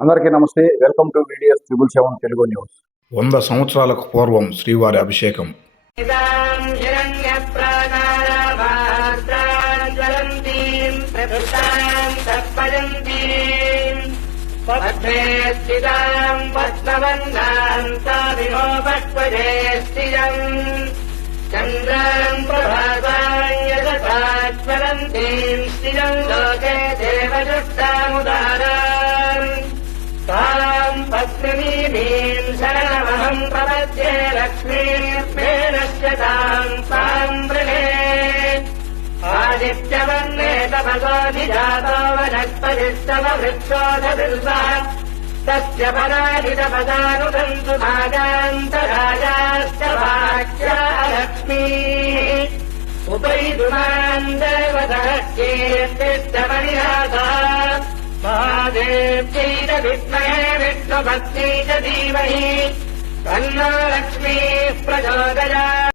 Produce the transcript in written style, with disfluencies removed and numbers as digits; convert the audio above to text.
అందరికీ నమస్తే. Welcome to VDS 777 Telugu న్యూస్. 100 సంవత్సరాలకు పూర్వం శ్రీవారి అభిషేకం. చంద్రం ప్రభాసాంగసాత్వరంతీం స్థిరం లోకే దేవదృష్టాముదారాం తాం పద్మినీం శరణమహం ప్రపద్యే లక్ష్మీర్మేణస్య తాం తాం వృణే ఆదిత్యవర్ణే తపసోధిజాతో వనస్పతిస్తవ వృక్షోధవిల్వః తస్య పరాజితపదానుదంతు భాగాంతరాజాశ్చ వాక్యా లక్ష్మీః ఉపైదుమాన్ దేవతः కీర్తిస్తమనినాథా మహాదేవ్యై చ విద్మహే విష్ణుభక్త్యై చ ధీమహి తన్నో లక్ష్మీః ప్రచోదయాత్.